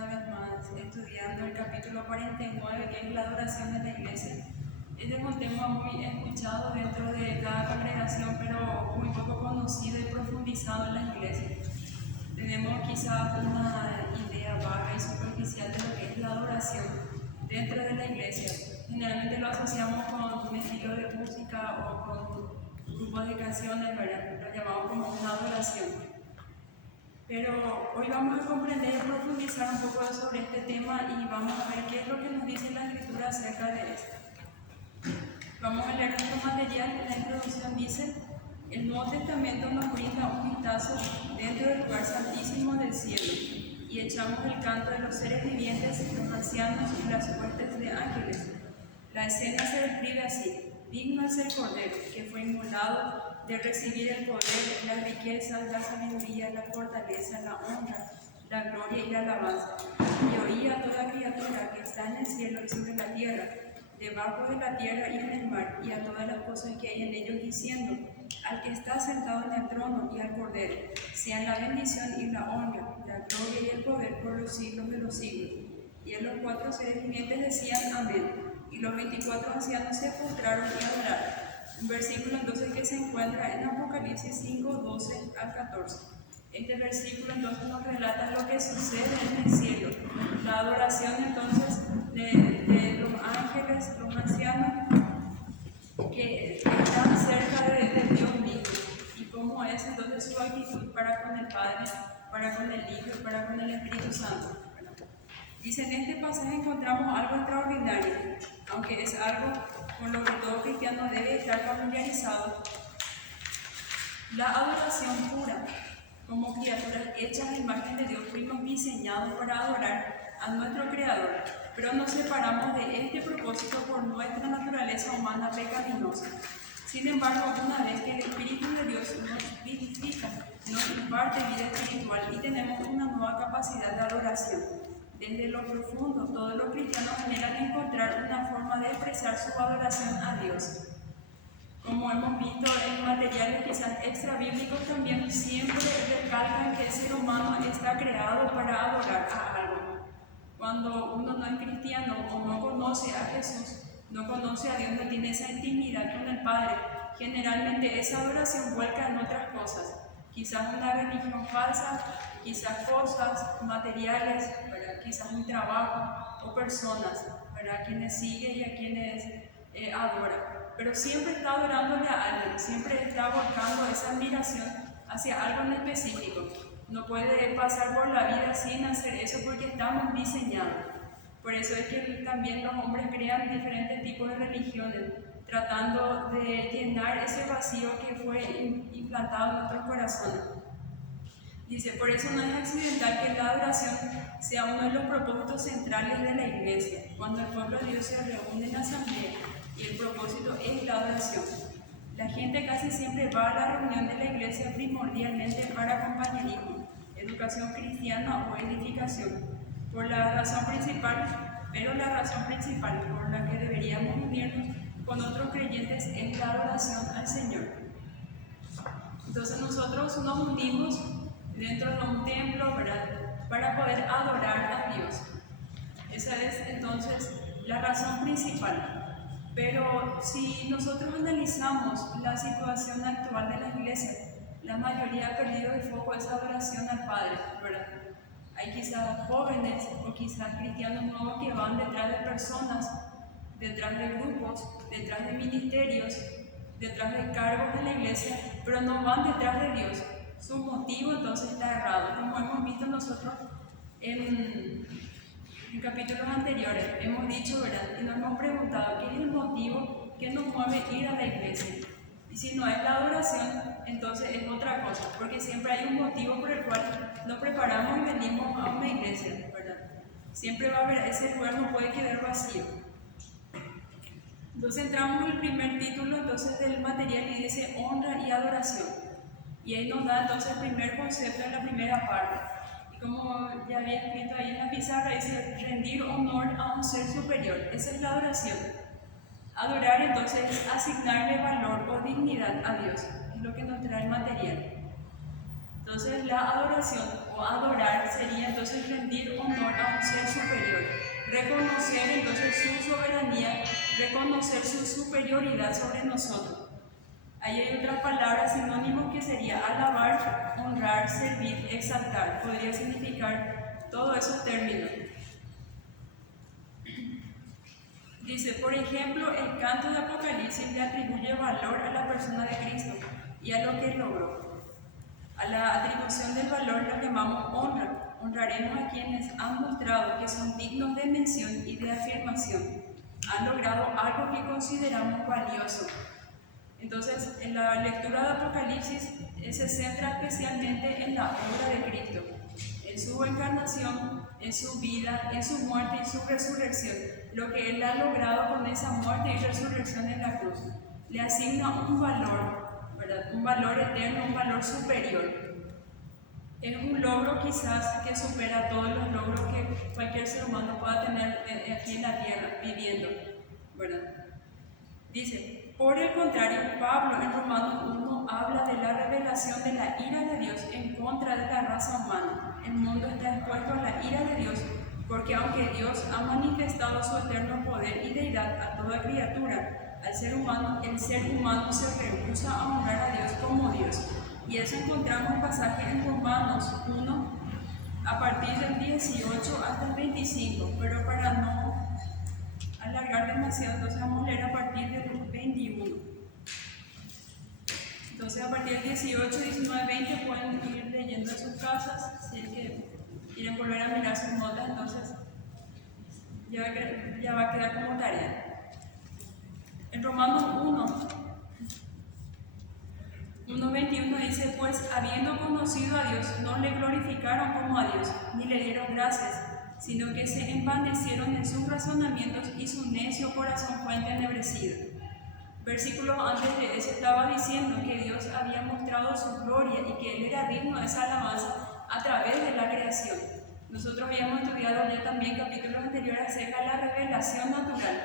una vez más estudiando el capítulo 49, que es la adoración de la iglesia. Este es un tema muy escuchado dentro de cada congregación, pero muy poco conocido y profundizado en las iglesias. Tenemos quizás una idea vaga y superficial de lo que es la adoración dentro de la iglesia. Generalmente lo asociamos con un estilo de música o con grupos de canciones, ¿verdad? Lo llamamos como una adoración. Pero hoy vamos a comprender y profundizar un poco sobre este tema y vamos a ver qué es lo que nos dice la Escritura acerca de esto. Vamos a leer nuestro material. En la introducción dice: el Nuevo Testamento nos brinda un vistazo dentro del lugar santísimo del cielo y echamos el canto de los seres vivientes, los ancianos y las huestes de ángeles. La escena se describe así: digno es el Cordero, que fue inmolado, de recibir el poder, las riquezas, la sabiduría, la fortaleza, la honra, la gloria y la alabanza. Y oía a toda criatura que está en el cielo y sobre la tierra, debajo de la tierra y en el mar, y a todas las cosas que hay en ellos, diciendo: al que está sentado en el trono y al Cordero, sean la bendición y la honra, la gloria y el poder por los siglos de los siglos. Y en los cuatro seres vivientes decían: amén. Y los 24 ancianos se postraron y adoraron. Un versículo entonces que se encuentra en Apocalipsis 5, 12 al 14. Este versículo entonces nos relata lo que sucede en el cielo. La adoración entonces de los ángeles, los ancianos, que están cerca de Dios mismo. Y cómo es entonces su actitud para con el Padre, para con el Hijo y para con el Espíritu Santo. Dice: en este pasaje encontramos algo extraordinario, aunque es algo con lo que todo cristiano debe estar familiarizado. La adoración pura, como criaturas hechas a imagen de Dios, fuimos diseñados para adorar a nuestro Creador, pero nos separamos de este propósito por nuestra naturaleza humana pecaminosa. Sin embargo, una vez que el Espíritu de Dios nos vivifica, nos imparte vida espiritual y tenemos una nueva capacidad de adoración. Desde lo profundo, todos los cristianos anhelan encontrar una forma de expresar su adoración a Dios. Como hemos visto en materiales quizás extra bíblicos, también siempre recalcan que el ser humano está creado para adorar a algo. Cuando uno no es cristiano o no conoce a Jesús, no conoce a Dios, no tiene esa intimidad con el Padre, generalmente esa adoración vuelca en otras cosas. Quizás una religión falsa, quizás cosas materiales, ¿verdad? Quizás un trabajo o personas, ¿verdad? A quienes sigue y a quienes adora. Pero siempre está adorándole a alguien, siempre está volcando esa admiración hacia algo en específico. No puede pasar por la vida sin hacer eso porque estamos diseñados. Por eso es que también los hombres crean diferentes tipos de religiones, tratando de llenar ese vacío que fue implantado en nuestros corazones. Dice: por eso no es accidental que la adoración sea uno de los propósitos centrales de la iglesia, cuando el pueblo de Dios se reúne en asamblea y el propósito es la adoración. La gente casi siempre va a la reunión de la iglesia primordialmente para compañerismo, educación cristiana o edificación, pero la razón principal por la que deberíamos unirnos con otros creyentes es la adoración al Señor. Entonces nosotros nos unimos dentro de un templo, ¿verdad?, para poder adorar a Dios. Esa es entonces la razón principal. Pero si nosotros analizamos la situación actual de las iglesias, la mayoría ha perdido de foco esa adoración al Padre, ¿verdad? Hay quizás jóvenes o quizás cristianos nuevos que van detrás de personas, detrás de grupos, detrás de ministerios, detrás de cargos en la iglesia, pero no van detrás de Dios. Su motivo entonces está errado, como hemos visto nosotros en capítulos anteriores. Hemos dicho, ¿verdad?, y nos hemos preguntado qué es el motivo que nos mueve ir a la iglesia. Y si no es la adoración, entonces es otra cosa, porque siempre hay un motivo por el cual nos preparamos y venimos a una iglesia, ¿verdad? Siempre va a haber, ese lugar no puede quedar vacío. Entonces entramos en el primer título entonces del material y dice honra y adoración. Y ahí nos da entonces el primer concepto en la primera parte. Y como ya había escrito ahí en la pizarra, dice rendir honor a un ser superior. Esa es la adoración. Adorar entonces es asignarle valor o dignidad a Dios. Es lo que nos trae el material. Entonces la adoración o adorar sería entonces rendir honor a un ser superior, reconocer entonces su soberanía, reconocer su superioridad sobre nosotros. Ahí hay otras palabras sinónimos que sería alabar, honrar, servir, exaltar. Podría significar todos esos términos. Dice, por ejemplo, el canto de Apocalipsis le atribuye valor a la persona de Cristo y a lo que logró. A la atribución del valor lo llamamos honra. Honraremos a quienes han mostrado que son dignos de mención y de afirmación. Han logrado algo que consideramos valioso. Entonces, en la lectura de Apocalipsis se centra especialmente en la obra de Cristo, en su encarnación, en su vida, en su muerte y su resurrección, lo que Él ha logrado con esa muerte y resurrección en la cruz. Le asigna un valor, ¿verdad? Un valor eterno, un valor superior. Es un logro quizás que supera todos los logros que cualquier ser humano pueda tener aquí en la tierra, viviendo, ¿verdad? Dice, por el contrario, Pablo en Romanos 1 habla de la revelación de la ira de Dios en contra de la raza humana. El mundo está expuesto a la ira de Dios porque aunque Dios ha manifestado su eterno poder y deidad a toda criatura, al ser humano, el ser humano se rehúsa a honrar a Dios como Dios. Y eso encontramos en pasajes en Romanos 1 a partir del 18 hasta el 25, pero para no alargar demasiado, entonces vamos a leer a partir del 21. Entonces a partir del 18, 19, 20 pueden ir leyendo en sus casas, si es que quieren volver a mirar sus notas, entonces ya va a quedar como tarea. En Romanos 1:21 dice, pues habiendo conocido a Dios, no le glorificaron como a Dios, ni le dieron gracias, sino que se envanecieron en sus razonamientos y su necio corazón fue entenebrecido. Versículos antes de ese estaba diciendo que Dios había mostrado su gloria y que Él era digno de esa alabanza a través de la creación. Nosotros habíamos estudiado ya también capítulos anteriores acerca de la revelación natural,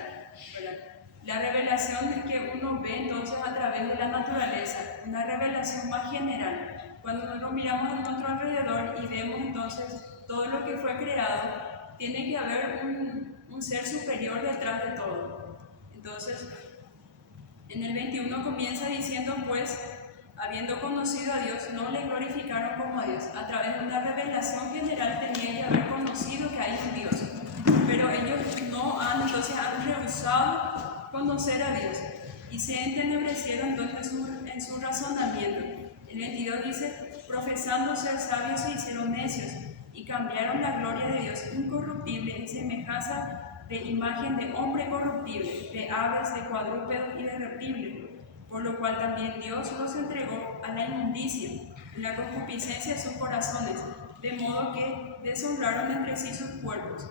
¿verdad? La revelación es que uno ve entonces a través de la naturaleza, una revelación más general. Cuando nosotros miramos a nuestro alrededor y vemos entonces todo lo que fue creado, tiene que haber un ser superior detrás de todo. Entonces, en el 21 comienza diciendo, pues, habiendo conocido a Dios, no le glorificaron como a Dios. A través de una revelación general tenían que haber conocido que hay un Dios. Pero ellos entonces han rehusado conocer a Dios y se entenebrecieron entonces en su razonamiento. El 22 dice, profesando ser sabios se hicieron necios y cambiaron la gloria de Dios incorruptible en semejanza de imagen de hombre corruptible, de aves, de cuadrúpedos y de reptiles, por lo cual también Dios los entregó a la inmundicia y la concupiscencia de sus corazones, de modo que deshonraron entre sí sus cuerpos,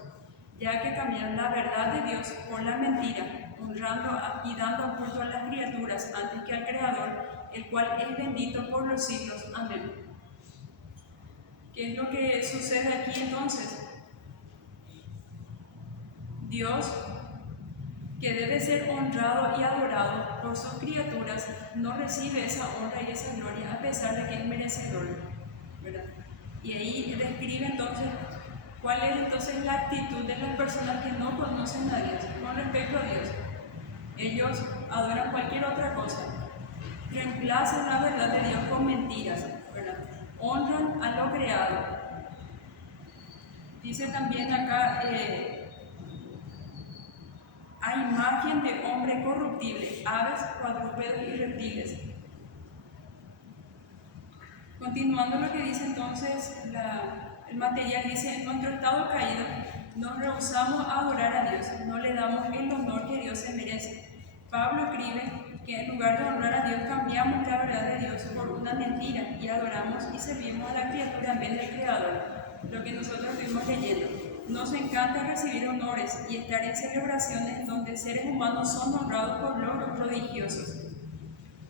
ya que cambiaron la verdad de Dios por la mentira, honrando y dando culto a las criaturas antes que al Creador, el cual es bendito por los siglos. Amén. ¿Qué es lo que sucede aquí entonces? Dios, que debe ser honrado y adorado por sus criaturas, no recibe esa honra y esa gloria a pesar de que es merecedor, ¿verdad? Y ahí describe entonces cuál es entonces la actitud de las personas que no conocen a Dios con respecto a Dios. Ellos adoran cualquier otra cosa, reemplazan la verdad de Dios con mentiras, ¿verdad? Honran a lo creado. Dice también acá, a imagen de hombre corruptible, aves, cuadrúpedos y reptiles. Continuando lo que dice entonces el material, dice, en nuestro estado caído nos rehusamos a adorar a Dios, no le damos el honor que Dios se merece. Pablo escribe que en lugar de honrar a Dios cambiamos la verdad de Dios por una mentira y adoramos y servimos a la criatura en vez del Creador. Lo que nosotros estuvimos leyendo. Nos encanta recibir honores y estar en celebraciones donde seres humanos son honrados por logros prodigiosos.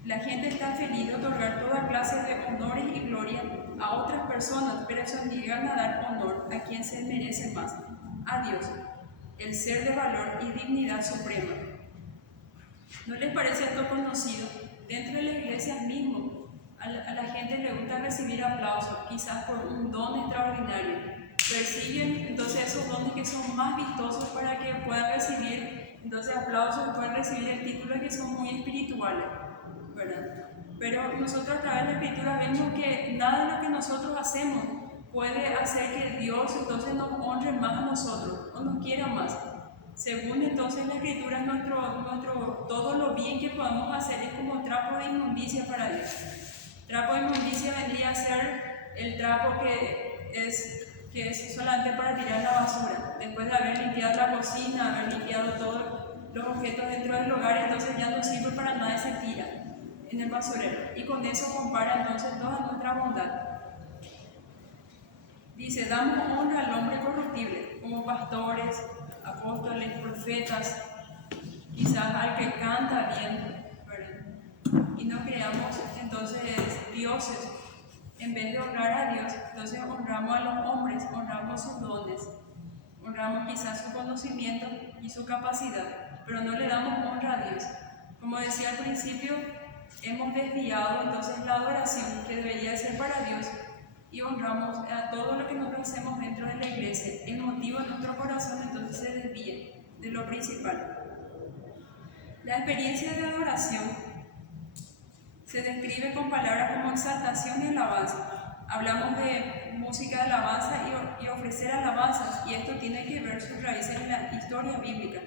La gente está feliz de otorgar toda clase de honores y gloria a otras personas, pero se niegan a dar honor a quien se merece más, a Dios, el ser de valor y dignidad suprema. ¿No les parece esto conocido? Dentro de las iglesias mismo A la gente le gusta recibir aplausos, quizás por un don extraordinario. Persiguen entonces esos dones que son más vistosos para que puedan recibir entonces aplausos y puedan recibir el título que son muy espirituales, ¿verdad? Pero nosotros a través de la Escritura vemos que nada de lo que nosotros hacemos puede hacer que Dios entonces nos honre más a nosotros o nos quiera más. Según entonces la Escritura, todo lo bien que podamos hacer es como trapo de inmundicia para Dios. Trapo de inmundicia vendría a ser el trapo que es solamente para tirar la basura. Después de haber limpiado la cocina, haber limpiado todos los objetos dentro del hogar, entonces ya no sirve para nada y se tira en el basurero. Y con eso compara entonces toda nuestra bondad. Dice, damos honra al hombre corruptible, como pastores, apóstoles, profetas, quizás al que canta bien, ¿verdad? Y no creamos entonces dioses. En vez de honrar a Dios, entonces honramos a los hombres, honramos sus dones, honramos quizás su conocimiento y su capacidad, pero no le damos honra a Dios. Como decía al principio, hemos desviado entonces la adoración que debería ser para Dios y honramos a todo lo que nosotros hacemos dentro de la iglesia. El motivo de nuestro corazón entonces se desvía de lo principal. La experiencia de adoración se describe con palabras como exaltación y alabanza. Hablamos de música de alabanza y ofrecer alabanzas, y esto tiene que ver sus raíces en la historia bíblica,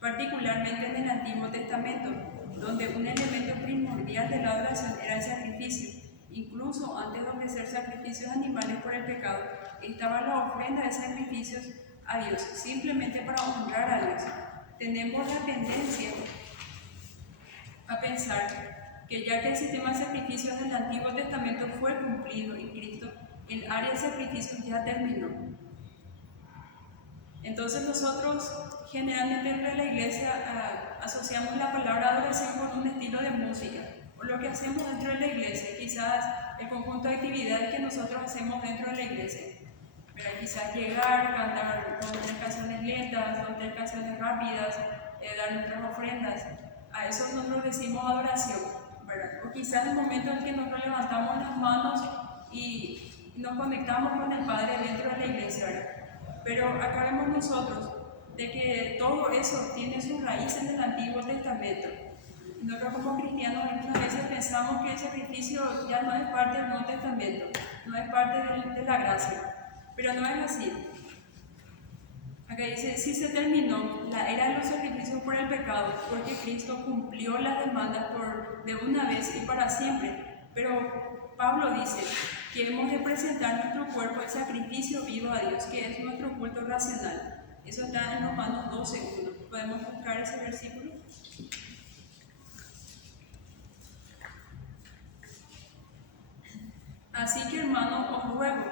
particularmente en el Antiguo Testamento, donde un elemento primordial de la adoración era el sacrificio. Incluso antes de ofrecer sacrificios animales por el pecado, estaba la ofrenda de sacrificios a Dios, simplemente para honrar a Dios. Tenemos la tendencia a pensar que ya que el sistema de sacrificios del Antiguo Testamento fue cumplido en Cristo, el área de sacrificios ya terminó. Entonces nosotros generalmente dentro de la iglesia asociamos la palabra adoración con un estilo de música, o lo que hacemos dentro de la iglesia, quizás el conjunto de actividades que nosotros hacemos dentro de la iglesia. Pero quizás llegar, cantar con 3 canciones lentas, con 3 canciones rápidas, dar nuestras ofrendas. A eso nosotros decimos adoración, ¿verdad? O quizás el momento en que nosotros levantamos las manos y nos conectamos con el Padre dentro de la iglesia, ¿verdad? Pero acá vemos nosotros de que todo eso tiene su raíz en el Antiguo Testamento. Nosotros como cristianos muchas veces pensamos que el sacrificio ya no es parte del Nuevo Testamento, no es parte de la gracia, pero no es así. Acá dice, sí se terminó la era de los sacrificios por el pecado, porque Cristo cumplió las demandas de una vez y para siempre. Pero Pablo dice que hemos de presentar nuestro cuerpo en sacrificio vivo a Dios, que es nuestro culto racional. Eso está en Romanos 12:1. ¿Podemos buscar ese versículo? Así que, hermanos, os ruego,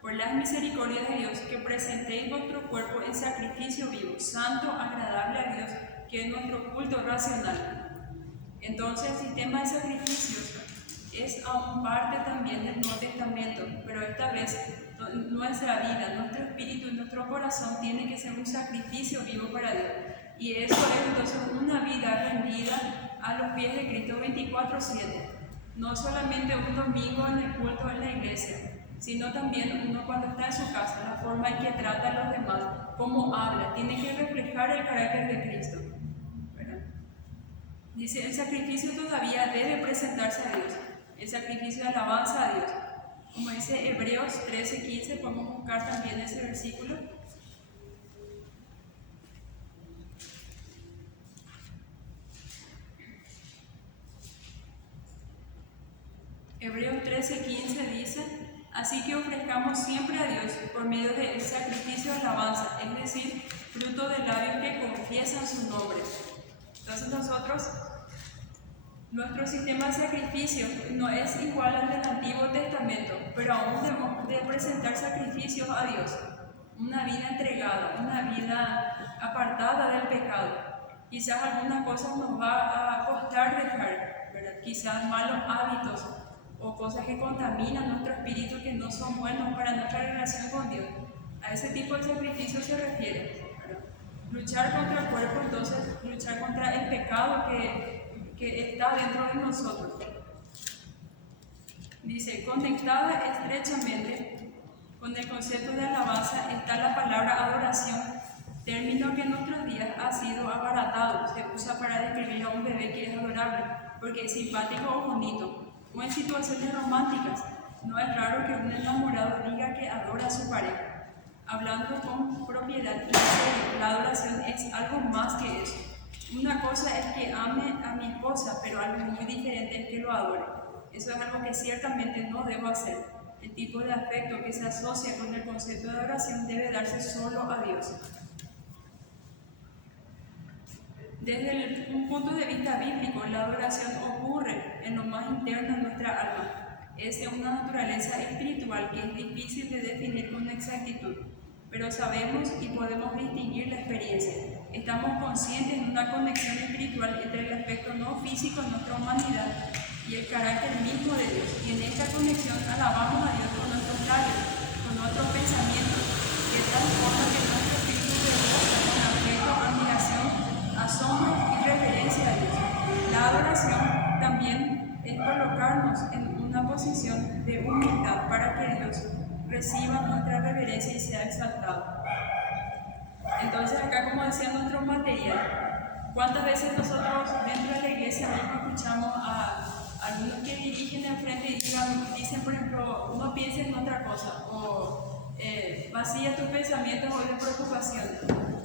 por las misericordias de Dios, que presentéis vuestro cuerpo en sacrificio vivo, santo, agradable a Dios, que es nuestro culto racional. Entonces, el sistema de sacrificios es aún parte también del Nuevo Testamento, pero esta vez nuestra vida, nuestro espíritu y nuestro corazón tiene que ser un sacrificio vivo para Dios. Y eso es entonces una vida rendida a los pies de Cristo 24/7. No solamente un domingo en el culto en la iglesia, sino también uno cuando está en su casa, la forma en que trata a los demás, cómo habla, tiene que reflejar el carácter de Cristo, ¿verdad? Dice, el sacrificio todavía debe presentarse a Dios, el sacrificio de alabanza a Dios. Como dice Hebreos 13:15, podemos buscar también ese versículo. Hebreos 13:15 dice, así que ofrezcamos siempre a Dios por medio del sacrificio de alabanza, es decir, fruto de labios que confiesan su nombre. Entonces nuestro sistema de sacrificio no es igual al del Antiguo Testamento, pero aún debemos de presentar sacrificios a Dios, una vida entregada, una vida apartada del pecado. Quizás algunas cosas nos va a costar dejar, ¿verdad? Quizás malos hábitos o cosas que contaminan nuestro espíritu que no son buenos para nuestra relación con Dios. A ese tipo de sacrificio se refiere, ¿verdad? Luchar contra el cuerpo, entonces luchar contra el pecado que está dentro de nosotros. Dice, conectada estrechamente con el concepto de alabanza está la palabra adoración, término que en nuestros días ha sido abaratado. Se usa para describir a un bebé que es adorable, porque es simpático o bonito, o en situaciones románticas. No es raro que un enamorado diga que adora a su pareja. Hablando con propiedad y en serio, la adoración es algo más que eso. Una cosa es que ame a mi esposa, pero algo muy diferente es que lo adore. Eso es algo que ciertamente no debo hacer. El tipo de afecto que se asocia con el concepto de adoración debe darse solo a Dios. Desde un punto de vista bíblico, la adoración ocurre en lo más interno de nuestra alma. Es de una naturaleza espiritual que es difícil de definir con exactitud, pero sabemos y podemos distinguir la experiencia. Estamos conscientes de una conexión espiritual entre el aspecto no físico de nuestra humanidad y el carácter mismo de Dios. Y en esta conexión alabamos a Dios con nuestros labios, con nuestros pensamientos, de tal forma que nuestro espíritu rebosa con afecto, admiración, asombro y reverencia a Dios. La adoración también es colocarnos en una posición de humildad para que Dios reciba nuestra reverencia y sea exaltado. Entonces acá, como decía nuestro material, ¿cuántas veces nosotros dentro de la iglesia misma escuchamos a algunos que dirigen enfrente y dicen, por ejemplo, no pienses en otra cosa, o vacía tus pensamientos o de preocupación?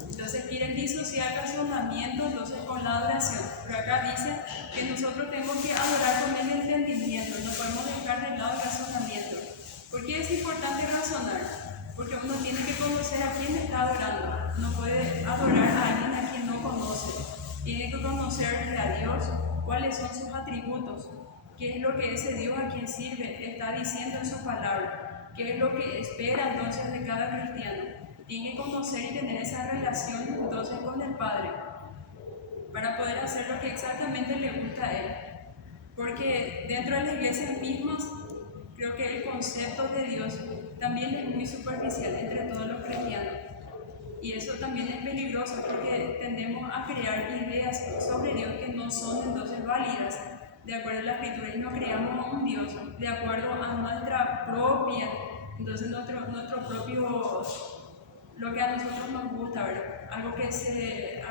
Entonces quieren disociar el razonamiento entonces con la adoración. Pero acá dice que nosotros tenemos que adorar con el entendimiento, no podemos dejar de lado el razonamiento. ¿Por qué es importante razonar? Porque uno tiene que conocer a quién está adorando. No puede adorar a alguien a quien no conoce. Tiene que conocerle a Dios, cuáles son sus atributos, qué es lo que ese Dios a quien sirve está diciendo en su palabra, qué es lo que espera entonces de cada cristiano. Tiene que conocer y tener esa relación entonces con el Padre para poder hacer lo que exactamente le gusta a Él. Porque dentro de las iglesias mismas, creo que el concepto de Dios también es muy superficial entre todos los cristianos. Y eso también es peligroso porque tendemos a crear ideas sobre Dios que no son entonces válidas de acuerdo a la Escritura, y no creamos a un Dios de acuerdo a nuestra propia, entonces nuestro propio, lo que a nosotros nos gusta, ¿verdad? Algo que se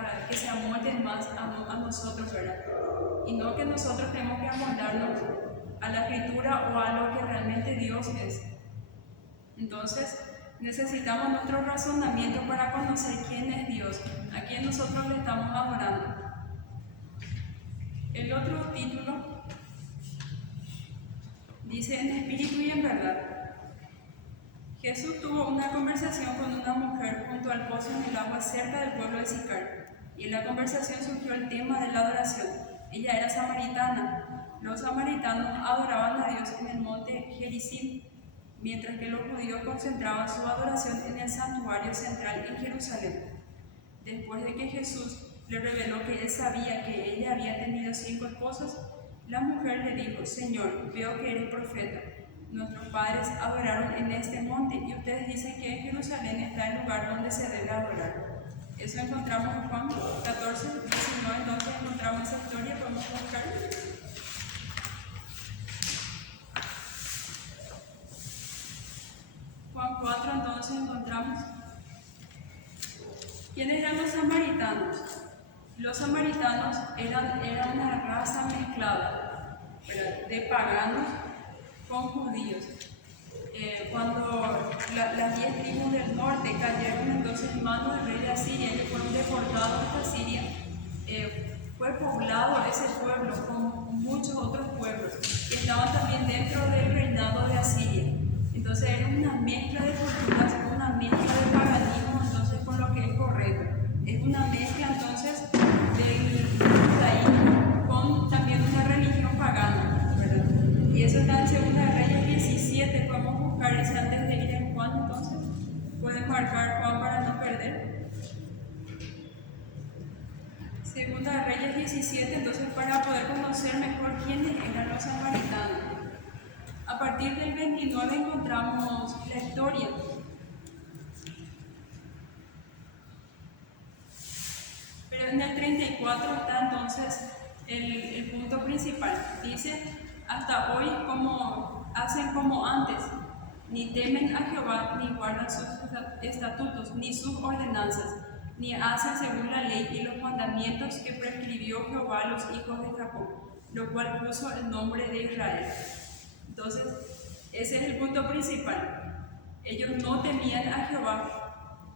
amolde más a nosotros, ¿verdad? Y no que nosotros tenemos que amoldarnos a la Escritura o a lo que realmente Dios es. Entonces, necesitamos nuestro razonamiento para conocer quién es Dios, a quién nosotros le estamos adorando. El otro título dice en espíritu y en verdad. Jesús tuvo una conversación con una mujer junto al pozo en el agua cerca del pueblo de Sicar, y en la conversación surgió el tema de la adoración. Ella era samaritana. Los samaritanos adoraban a Dios en el monte Gerizim, mientras que los judíos concentraban su adoración en el santuario central en Jerusalén. Después de que Jesús le reveló que él sabía que ella había tenido 5 esposos, la mujer le dijo: Señor, veo que eres profeta. Nuestros padres adoraron en este monte y ustedes dicen que en Jerusalén está el lugar donde se debe adorar. Eso encontramos en Juan 14, 19, entonces encontramos esa historia, podemos buscar. Juan 4, entonces encontramos. ¿Quiénes eran los samaritanos? Los samaritanos eran una raza mezclada, ¿verdad?, de paganos con judíos. Cuando las 10 tribus del norte cayeron entonces en manos del rey de Asiria y fueron deportados a Asiria, fue poblado ese pueblo con muchos otros pueblos que estaban también dentro del reinado de Asiria. Entonces era una mezcla de culturas, una mezcla de paganismo, entonces con lo que es correcto. Es una mezcla entonces del judaísmo con también una religión pagana, ¿verdad? Y eso está en 2 Reyes 17, podemos buscar ese antes de ir en Juan, entonces pueden marcar Juan para no perder. 2 Reyes 17, entonces para poder conocer mejor quiénes eran los samaritanos. A partir del 29 encontramos la historia. Pero en el 34 está entonces el punto principal. Dice: hasta hoy, como hacen como antes, ni temen a Jehová, ni guardan sus estatutos, ni sus ordenanzas, ni hacen según la ley y los mandamientos que prescribió Jehová a los hijos de Jacob, lo cual puso el nombre de Israel. Entonces, ese es el punto principal. Ellos no temían a Jehová,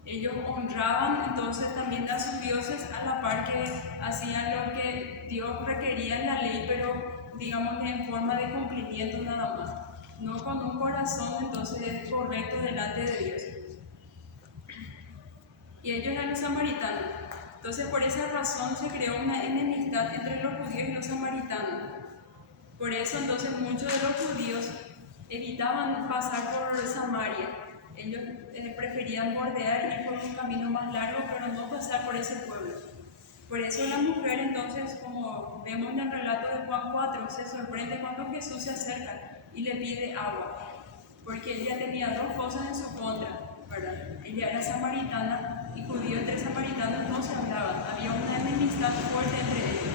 ellos honraban entonces también a sus dioses a la par que hacían lo que Dios requería en la ley, pero digamos en forma de cumplimiento nada más, no con un corazón entonces correcto delante de Dios. Y ellos eran los samaritanos. Entonces por esa razón se creó una enemistad entre los judíos y los samaritanos. Por eso entonces muchos de los judíos evitaban pasar por Samaria. Ellos preferían bordear y ir por un camino más largo, pero no pasar por ese pueblo. Por eso la mujer entonces, como vemos en el relato de Juan 4, se sorprende cuando Jesús se acerca y le pide agua, porque ella tenía dos cosas en su contra, ¿verdad? Ella era samaritana y judío entre samaritanos no se hablaban, había una enemistad fuerte entre ellos.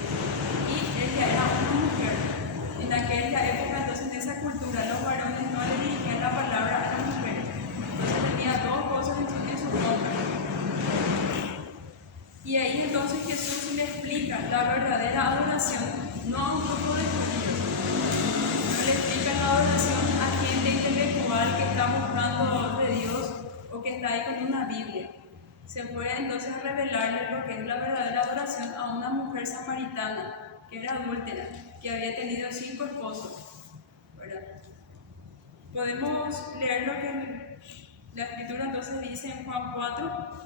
Y ella era una mujer. En aquella época, entonces en esa cultura, los varones no le dirigían la palabra a las mujeres. Entonces tenía dos cosas en su contra. Y ahí entonces Jesús le explica la verdadera adoración, no a un grupo de judíos, le explica la adoración a gente intelectual que está buscando de Dios o que está ahí con una Biblia. Se puede entonces revelarle lo que es la verdadera adoración a una mujer samaritana que era adúltera, que había tenido 5 esposos, ¿verdad? Podemos leer lo que la escritura entonces dice en Juan 4,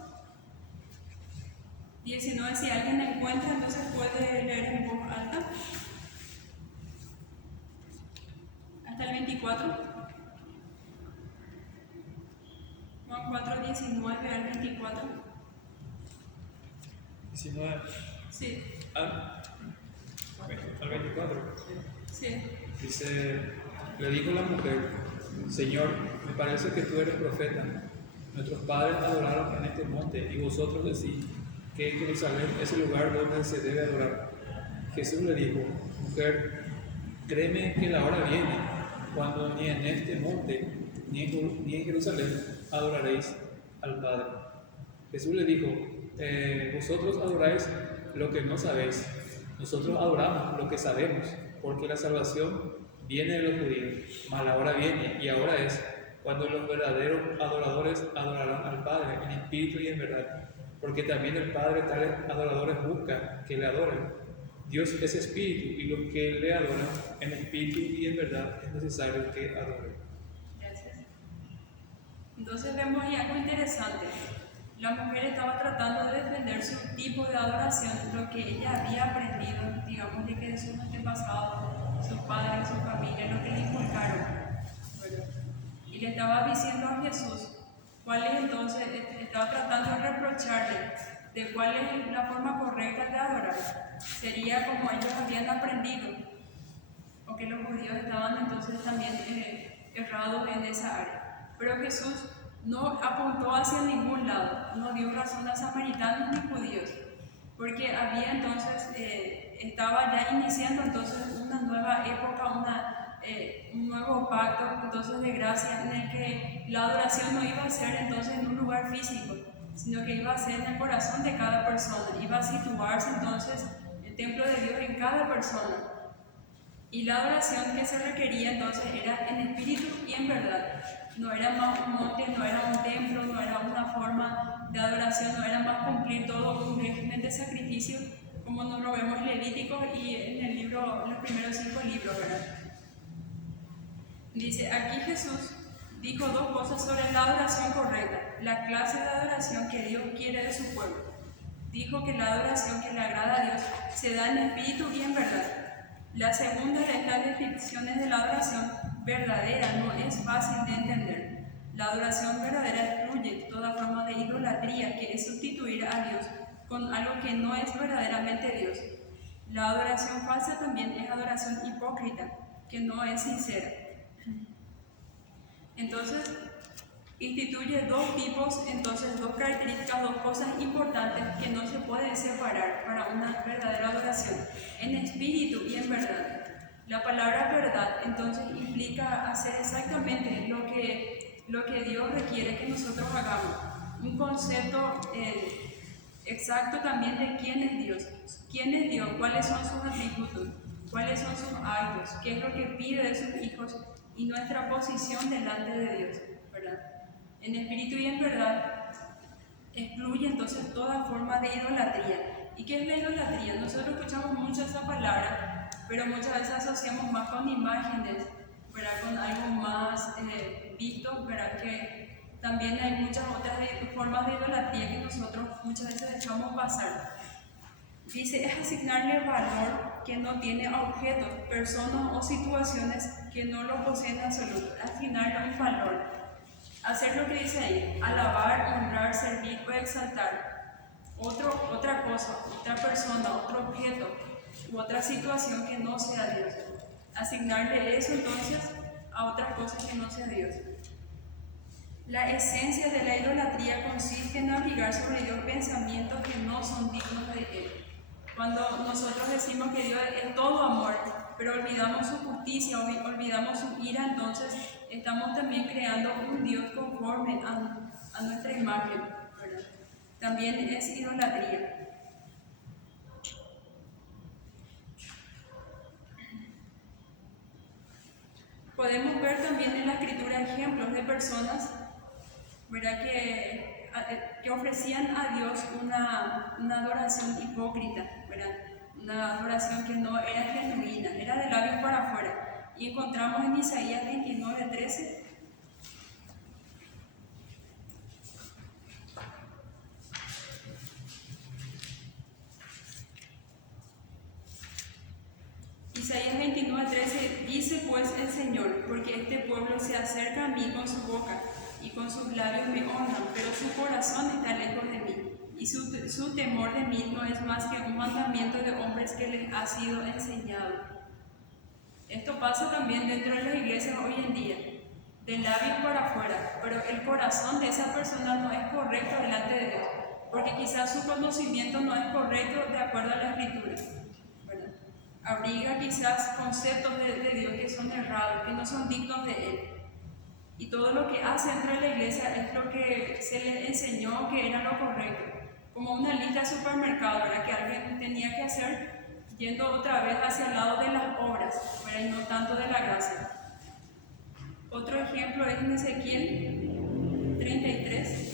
19, si alguien encuentra, entonces puede leer en voz alta. Hasta el 24. Juan 4, 19 al 24. 19. Sí. Al 24. Sí. Dice, le dijo la mujer, Señor, me parece que tú eres profeta. Nuestros padres adoraron en este monte y vosotros decís que Jerusalén es el lugar donde se debe adorar. Jesús le dijo, mujer, créeme que la hora viene cuando ni en este monte ni en Jerusalén adoraréis al Padre. Jesús le dijo, vosotros adoráis lo que no sabéis, nosotros adoramos lo que sabemos, porque la salvación viene de los judíos, mas la hora viene y ahora es cuando los verdaderos adoradores adorarán al Padre en espíritu y en verdad, porque también el Padre tales adoradores busca que le adoren. Dios es espíritu y los que le adoran en espíritu y en verdad es necesario que adoren. Gracias. Entonces vemos ahí algo interesante. La mujer estaba tratando de defender su tipo de adoración, lo que ella había aprendido, digamos, de que de sus antepasados, sus padres, su familia, lo que le inculcaron. Y le estaba diciendo a Jesús cuál es entonces, estaba tratando de reprocharle de cuál es la forma correcta de adorar. Sería como ellos habían aprendido, o que los judíos estaban entonces también errados en esa área. Pero Jesús no apuntó hacia ningún lado, no dio razón a samaritanos ni judíos, porque había entonces, estaba ya iniciando entonces una nueva época, un nuevo pacto entonces de gracia en el que la adoración no iba a ser entonces en un lugar físico, sino que iba a ser en el corazón de cada persona, iba a situarse entonces el templo de Dios en cada persona. Y la adoración que se requería entonces era en espíritu y en verdad. No era más un monte, no era un templo, no era una forma de adoración, no era más cumplir todo un régimen de sacrificio como nos lo vemos en Levítico y en el libro, en los primeros 5 libros, ¿verdad? Dice, aquí Jesús dijo 2 cosas sobre la adoración correcta, la clase de adoración que Dios quiere de su pueblo. Dijo que la adoración que le agrada a Dios se da en espíritu y en verdad. La segunda de estas definiciones de la adoración verdadera no es fácil de entender. La adoración verdadera excluye toda forma de idolatría, que es sustituir a Dios con algo que no es verdaderamente Dios. La adoración falsa también es adoración hipócrita, que no es sincera. Entonces, instituye 2 tipos, entonces 2 características, 2 cosas importantes que no se pueden separar para una verdadera adoración, en espíritu y en verdad. La palabra verdad entonces implica hacer exactamente lo que Dios requiere que nosotros hagamos. Un concepto exacto también de quién es Dios. ¿Quién es Dios? ¿Cuáles son sus atributos? ¿Cuáles son sus actos? ¿Qué es lo que pide de sus hijos? Y nuestra posición delante de Dios, ¿verdad? En espíritu y en verdad excluye entonces toda forma de idolatría. ¿Y qué es la idolatría? Nosotros escuchamos mucho esa palabra, pero muchas veces asociamos más con imágenes, ¿verdad? Con algo más visto, ¿verdad? Que también hay muchas otras formas de idolatría que nosotros muchas veces dejamos pasar. Dice, es asignarle valor que no tiene a objetos, personas o situaciones que no lo poseen en absoluto. Asignarle un valor. Hacer lo que dice ahí, alabar, honrar, servir o exaltar otra cosa, otra persona, otro objeto u otra situación que no sea Dios. Asignarle eso entonces a otras cosas que no sea Dios. La esencia de la idolatría consiste en abrigar sobre Dios pensamientos que no son dignos de Él. Cuando nosotros decimos que Dios es todo amor, pero olvidamos su justicia, olvidamos su ira, entonces estamos también creando un Dios conforme a nuestra imagen, ¿verdad? También es idolatría. Podemos ver también en la Escritura ejemplos de personas, ¿verdad?, que ofrecían a Dios una adoración hipócrita, ¿verdad? Una adoración que no era genuina, era de labios para afuera. Y encontramos en Isaías 29:13. Isaías 29:13 dice pues el Señor, porque este pueblo se acerca a mí con su boca y con sus labios me honran, pero su corazón está lejos de mí, y su temor de mí no es más que un mandamiento de hombres que les ha sido enseñado. Esto pasa también dentro de las iglesias hoy en día, de labios para afuera, pero el corazón de esa persona no es correcto delante de Dios, porque quizás su conocimiento no es correcto de acuerdo a la Escritura, ¿verdad? Abriga quizás conceptos de Dios que son errados, que no son dignos de Él. Y todo lo que hace dentro de la iglesia es lo que se les enseñó que era lo correcto, como una lista de supermercado, ¿verdad?, que alguien tenía que hacer yendo otra vez hacia el lado de las obras, ¿verdad?, y no tanto de la gracia. Otro ejemplo es en Ezequiel 33.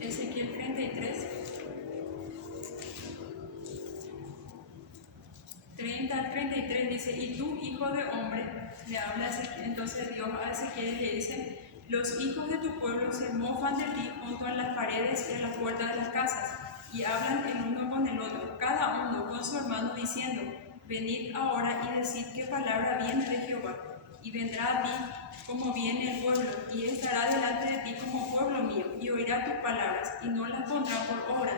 Ezequiel 33, 30 al 33 dice, y tú, hijo de hombre, le habla entonces Dios a Ezequiel y le dice, los hijos de tu pueblo se mofan de ti junto a las paredes y a las puertas de las casas, y hablan el uno con el otro, cada uno con su hermano, diciendo, venid ahora y decid qué palabra viene de Jehová, y vendrá a ti como viene el pueblo, y estará delante de ti como pueblo mío, y oirá tus palabras, y no las pondrá por obra.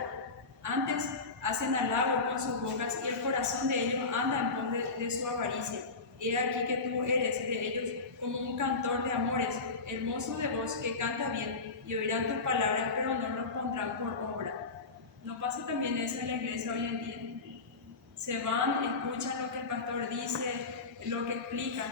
Antes hacen halago con sus bocas, y el corazón de ellos anda en pos de su avaricia. He aquí que tú eres de ellos como un cantor de amores, hermoso de voz, que canta bien, y oirán tus palabras, pero no los pondrán por obra. ¿No pasa también eso en la iglesia hoy en día? Se van, escuchan lo que el pastor dice, lo que explica,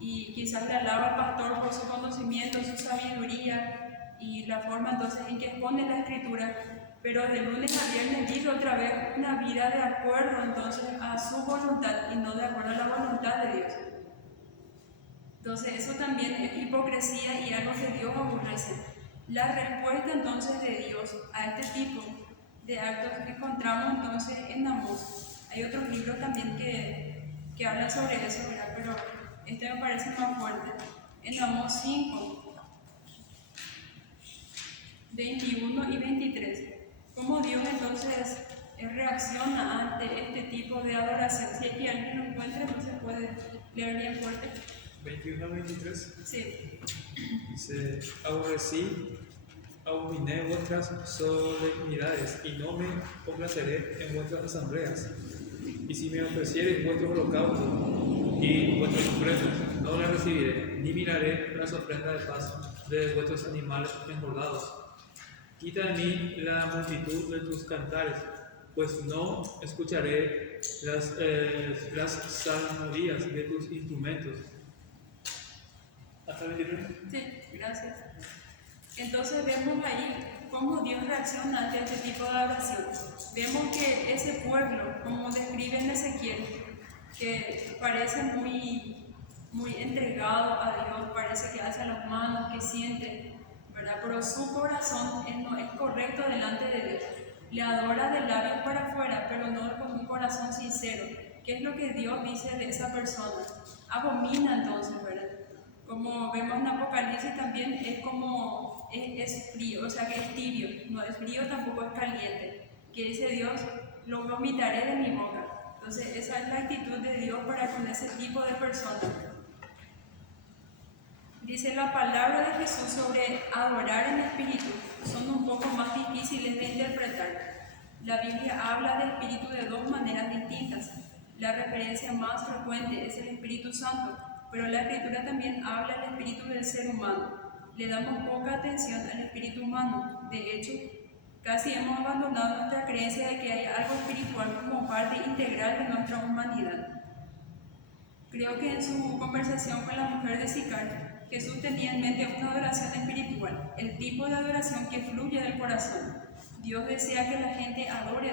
y quizás le alaba al pastor por su conocimiento, su sabiduría y la forma entonces en que expone la escritura, pero de lunes a viernes vive otra vez una vida de acuerdo entonces a su voluntad y no de acuerdo a la voluntad de Dios. Entonces eso también es hipocresía y algo que Dios aborrece. La respuesta entonces de Dios a este tipo de actos que encontramos entonces en Amós. Hay otros libros también que hablan sobre eso, ¿verdad? Pero este me parece más fuerte. En Amós 5, 21 y 23. ¿Cómo Dios entonces reacciona ante este tipo de adoración? Si aquí alguien lo encuentra, no se puede leer bien fuerte. 21 a 23. Sí. Dice, abominé vuestras solemnidades y no me complaceré en vuestras asambleas. Y si me ofreciereis vuestros holocaustos y vuestras ofrendas, no las recibiré, ni miraré las ofrendas de paz de vuestros animales engordados. Quita de mí la multitud de tus cantares, pues no escucharé las salmodias de tus instrumentos. ¿Hasta 29? Sí, gracias. Entonces vemos ahí cómo Dios reacciona ante este tipo de adoración. Vemos que ese pueblo, como describe en Ezequiel, que parece muy entregado a Dios, parece que hace las manos, que siente, ¿verdad? Pero su corazón no es correcto delante de Dios. Le adora de labios para afuera, pero no con un corazón sincero. ¿Qué es lo que Dios dice de esa persona? Abomina entonces, ¿verdad? Como vemos en Apocalipsis también es frío, o sea que es tibio, no es frío, tampoco es caliente. Que dice Dios, lo vomitaré de mi boca. Entonces esa es la actitud de Dios para con ese tipo de personas. Dice la palabra de Jesús sobre adorar en espíritu, son un poco más difíciles de interpretar. La Biblia habla de espíritu de dos maneras distintas. La referencia más frecuente es el Espíritu Santo, pero la Escritura también habla del espíritu del ser humano. Le damos poca atención al espíritu humano. De hecho, casi hemos abandonado nuestra creencia de que hay algo espiritual como parte integral de nuestra humanidad. Creo que en su conversación con la mujer de Sicar, Jesús tenía en mente una adoración espiritual, el tipo de adoración que fluye del corazón. Dios desea que la gente adore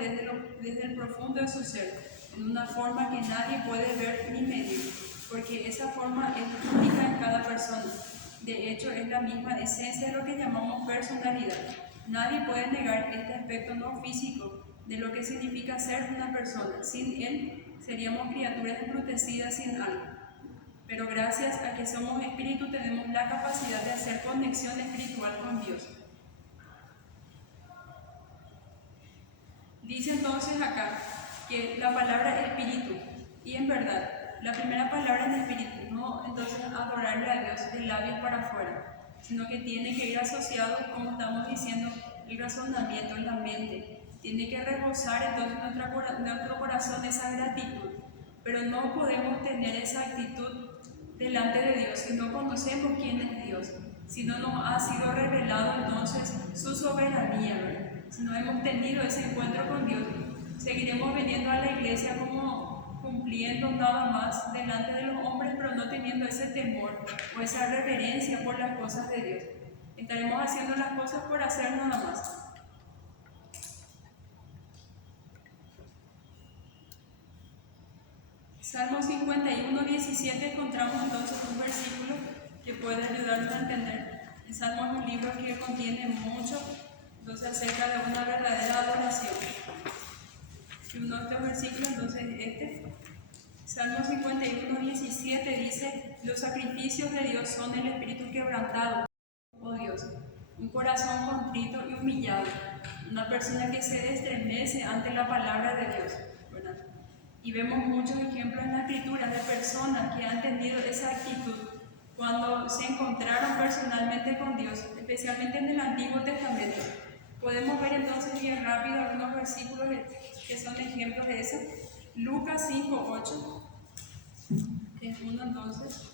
desde el profundo de su ser, en una forma que nadie puede ver ni medir, porque esa forma es única en cada persona. De hecho, es la misma esencia de lo que llamamos personalidad. Nadie puede negar este aspecto no físico de lo que significa ser una persona. Sin él, seríamos criaturas embrutecidas sin alma. Pero gracias a que somos espíritu, tenemos la capacidad de hacer conexión espiritual con Dios. Dice entonces acá que la palabra espíritu, y en verdad, la primera palabra en espíritu, no entonces adorarle a Dios de labios para afuera, sino que tiene que ir asociado, como estamos diciendo, el razonamiento, la mente. Tiene que rebosar entonces nuestro corazón esa gratitud, pero no podemos tener esa actitud delante de Dios si no conocemos quién es Dios, si no nos ha sido revelado entonces su soberanía, ¿verdad? Si no hemos tenido ese encuentro con Dios, seguiremos viniendo a la iglesia como cumpliendo nada más delante de los hombres, pero no teniendo ese temor o esa reverencia por las cosas de Dios. Estaremos haciendo las cosas por hacer nada más. Salmo 51, 17 encontramos entonces un versículo que puede ayudarnos a entender. El Salmo es un libro que contiene mucho entonces acerca de una verdadera adoración. Y uno de estos versículos, entonces Salmo 51, 17 dice: los sacrificios de Dios son el espíritu quebrantado, oh Dios, un corazón contrito y humillado, una persona que se estremece ante la palabra de Dios, ¿verdad? Y vemos muchos ejemplos en la Escritura de personas que han tenido esa actitud cuando se encontraron personalmente con Dios, especialmente en el Antiguo Testamento. Podemos ver entonces bien rápido algunos versículos que son ejemplos de eso. Lucas 5, 8, que es uno entonces.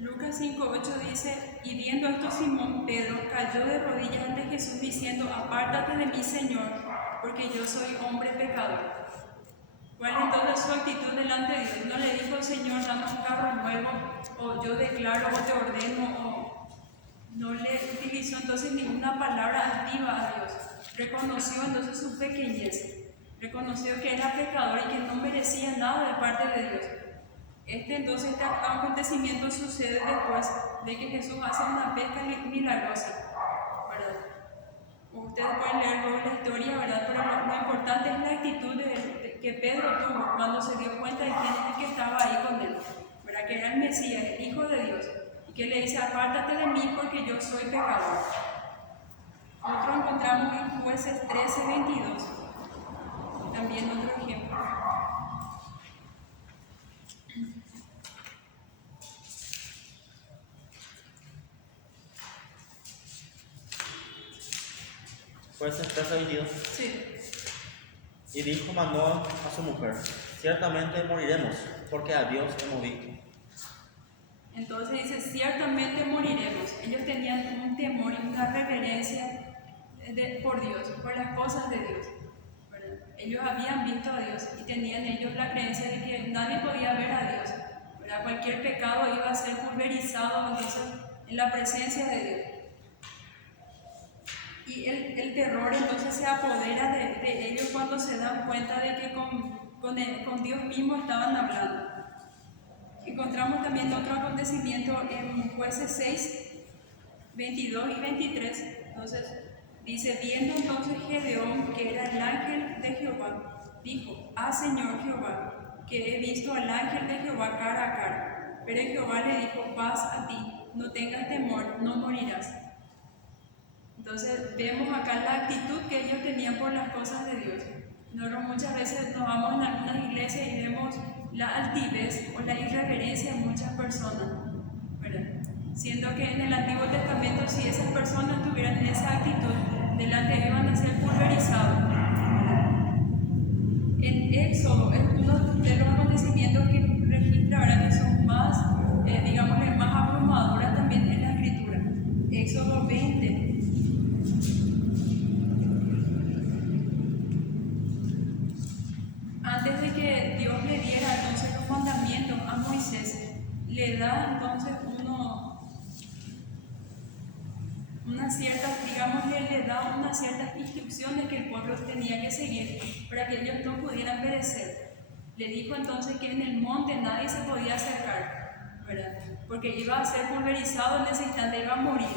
Lucas 5:8 dice: y viendo esto Simón Pedro cayó de rodillas ante Jesús diciendo: apártate de mí, Señor, porque yo soy hombre pecador. ¿Cuál es entonces su actitud delante de Dios? No le dijo: Señor, dame un carro nuevo, o yo declaro o te ordeno, o no le utilizó entonces ninguna palabra altiva a Dios. Reconoció entonces su pequeñez, reconoció que era pecador y que no merecía nada de parte de Dios. Entonces este acontecimiento sucede después de que Jesús hace una pesca milagrosa, ¿verdad? Ustedes pueden leer luego la historia, ¿verdad? Pero lo importante es la actitud que Pedro tuvo cuando se dio cuenta de quién es el que estaba ahí con él, ¿verdad? Que era el Mesías, el Hijo de Dios, y que le dice: apártate de mí porque yo soy pecador. Otro encontramos en Jueces 13:22, también otro ejemplo. Puede ser 13:22. Sí. Y dijo Manoah a su mujer: ciertamente moriremos, porque a Dios hemos visto. Entonces dice, ciertamente moriremos. Ellos tenían un temor y una reverencia por Dios, por las cosas de Dios, ¿verdad? Ellos habían visto a Dios y tenían ellos la creencia de que nadie podía ver a Dios, ¿verdad? Cualquier pecado iba a ser pulverizado entonces en la presencia de Dios. Y el terror entonces se apodera de ellos cuando se dan cuenta de que con Dios mismo estaban hablando. Encontramos también otro acontecimiento en Jueces 6, 22 y 23. Entonces dice, viendo entonces Gedeón, que era el ángel de Jehová, dijo: ah, Señor Jehová, que he visto al ángel de Jehová cara a cara. Pero Jehová le dijo: paz a ti, no tengas temor, no morirás. Entonces vemos acá la actitud que ellos tenían por las cosas de Dios. Nosotros muchas veces nos vamos en algunas iglesias y vemos la altivez o la irreverencia en muchas personas, ¿verdad? Siendo que en el Antiguo Testamento, si esas personas tuvieran esa actitud, delante de Dios van a ser pulverizados, ¿verdad? En Éxodo es uno de los acontecimientos que registra ahora que son más, digamos, más abrumadoras también en la Escritura. Éxodo 20. Antes de que Dios le diera entonces los mandamientos a Moisés, le da entonces unas ciertas, digamos, le da unas ciertas instrucciones que el pueblo tenía que seguir para que ellos no pudieran perecer. Le dijo entonces que en el monte nadie se podía acercar, ¿verdad? Porque iba a ser pulverizado en ese instante, iba a morir.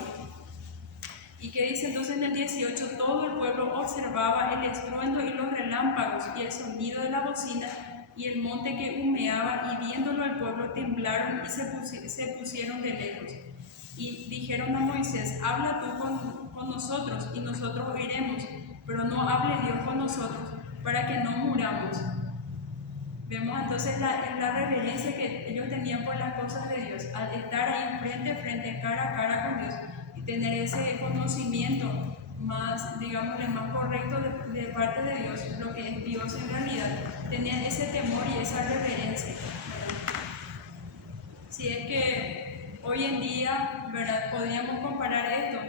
¿Y qué dice entonces en el 18? Todo el pueblo observaba el estruendo y los relámpagos y el sonido de la bocina y el monte que humeaba, y viéndolo el pueblo temblaron y se pusieron de lejos. Y dijeron a Moisés: habla tú con nosotros y nosotros oiremos, pero no hable Dios con nosotros para que no muramos. Vemos entonces la reverencia que ellos tenían por las cosas de Dios, al estar ahí frente a frente, cara a cara con Dios, y tener ese conocimiento más, digámosle, más correcto de parte de Dios, lo que es Dios en realidad. Tenían ese temor y esa reverencia. Si es que hoy en día, ¿verdad?, podríamos comparar esto,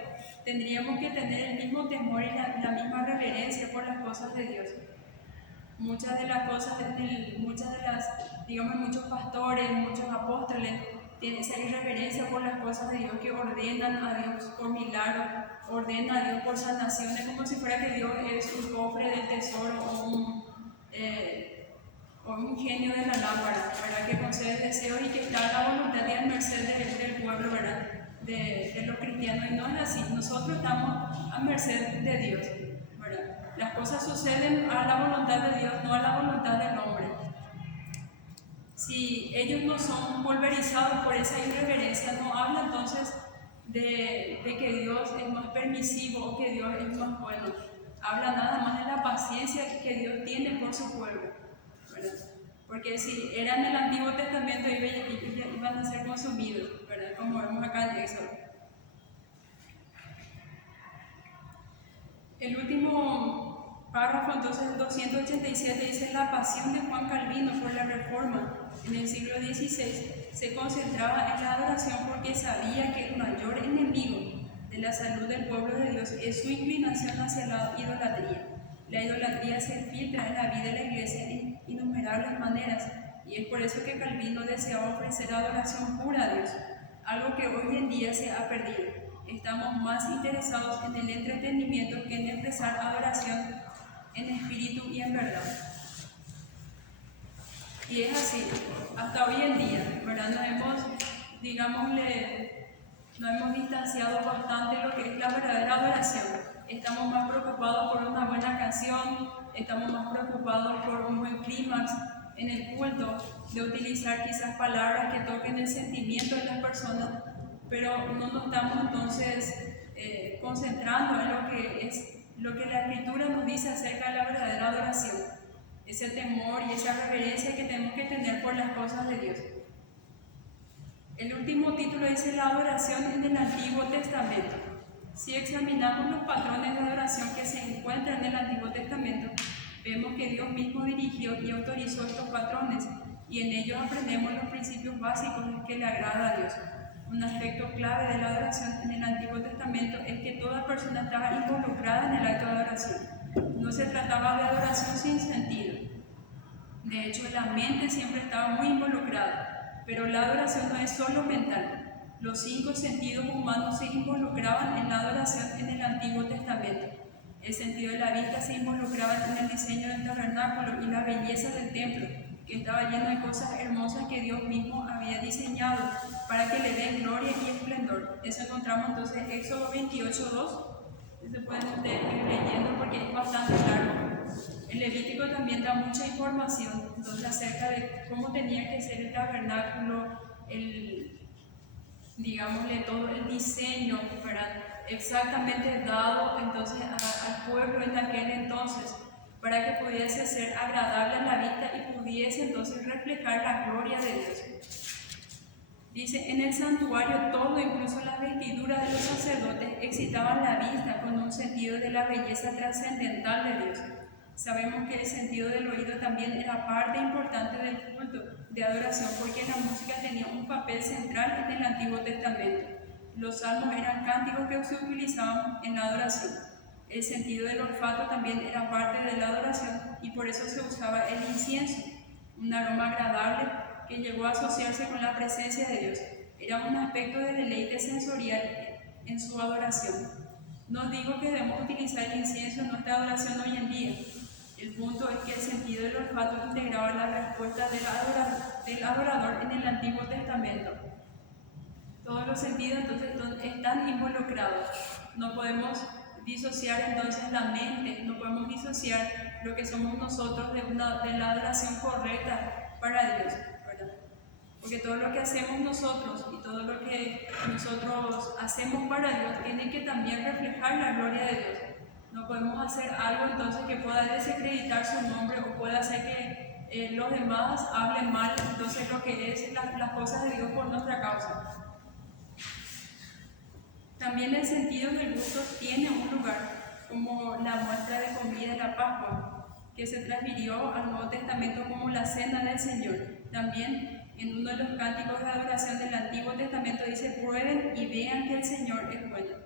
tendríamos que tener el mismo temor y la misma reverencia por las cosas de Dios. Muchas de las cosas, digamos, muchos pastores, muchos apóstoles tienen esa irreverencia por las cosas de Dios, que ordenan a Dios por milagros, ordenan a Dios por sanaciones, como si fuera que Dios es un cofre del tesoro o un genio de la lámpara, ¿verdad?, que concede deseos y que está a la voluntad y a merced del pueblo, ¿verdad?, de los cristianos. Y no es así, nosotros estamos a merced de Dios, ¿verdad? Las cosas suceden a la voluntad de Dios, no a la voluntad del hombre. Si ellos no son pulverizados por esa irreverencia, no habla entonces de que Dios es más permisivo o que Dios es más bueno. Habla nada más de la paciencia que Dios tiene por su pueblo, ¿verdad? Porque si eran en el Antiguo Testamento, iban a ser consumidos, ¿verdad?, como vemos acá en Éxodo. El último párrafo, entonces, el 287, dice: la pasión de Juan Calvino por la Reforma en el siglo XVI se concentraba en la adoración, porque sabía que el mayor enemigo de la salud del pueblo de Dios es su inclinación hacia la idolatría. La idolatría se filtra en la vida de la Iglesia en innumerables maneras, y es por eso que Calvino deseaba ofrecer adoración pura a Dios, algo que hoy en día se ha perdido. Estamos más interesados en el entretenimiento que en expresar adoración en espíritu y en verdad. Y es así, hasta hoy en día, ¿verdad? Nos hemos distanciado bastante de lo que es la verdadera adoración. Estamos más preocupados por una buena canción, estamos más preocupados por un buen clímax en el culto, de utilizar quizás palabras que toquen el sentimiento de las personas, pero no nos estamos entonces concentrando en lo que la Escritura nos dice acerca de la verdadera adoración, ese temor y esa reverencia que tenemos que tener por las cosas de Dios. El último título dice: la adoración en el Antiguo Testamento. Si examinamos los patrones de adoración que se encuentran en el Antiguo Testamento, vemos que Dios mismo dirigió y autorizó estos patrones, y en ellos aprendemos los principios básicos que le agrada a Dios. Un aspecto clave de la adoración en el Antiguo Testamento es que toda persona estaba involucrada en el acto de adoración. No se trataba de adoración sin sentido. De hecho, la mente siempre estaba muy involucrada, pero la adoración no es solo mental. Los 5 sentidos humanos se involucraban en la adoración en el Antiguo Testamento. El sentido de la vista se involucraba en el diseño del tabernáculo y la belleza del templo, que estaba lleno de cosas hermosas que Dios mismo había diseñado para que le den gloria y esplendor. Eso encontramos entonces en Éxodo 28:2. Se pueden ir leyendo porque es bastante largo. El Levítico también da mucha información entonces acerca de cómo tenía que ser el tabernáculo, digámosle todo el diseño, ¿verdad? Exactamente dado entonces al pueblo en aquel entonces, para que pudiese ser agradable a la vista y pudiese entonces reflejar la gloria de Dios. Dice, en el santuario todo, incluso las vestiduras de los sacerdotes, excitaban la vista con un sentido de la belleza trascendental de Dios. Sabemos que el sentido del oído también era parte importante del culto de adoración, porque la música tenía un papel central en el Antiguo Testamento. Los salmos eran cánticos que se utilizaban en la adoración. El sentido del olfato también era parte de la adoración y por eso se usaba el incienso, un aroma agradable que llegó a asociarse con la presencia de Dios. Era un aspecto de deleite sensorial en su adoración. No digo que debemos utilizar el incienso en nuestra adoración hoy en día. El punto es que el sentido del olfato integraba la respuesta del adorador en el Antiguo Testamento. Todos los sentidos entonces están involucrados. No podemos disociar entonces la mente, no podemos disociar lo que somos nosotros de la adoración correcta para Dios, ¿verdad? Porque todo lo que hacemos nosotros y todo lo que nosotros hacemos para Dios tiene que también reflejar la gloria de Dios. No podemos hacer algo entonces que pueda desacreditar su nombre o pueda hacer que los demás hablen mal entonces lo que es las cosas de Dios por nuestra causa. También el sentido del gusto tiene un lugar, como la muestra de comida de la Pascua, que se transfirió al Nuevo Testamento como la cena del Señor. También en uno de los cánticos de adoración del Antiguo Testamento dice: prueben y vean que el Señor es bueno.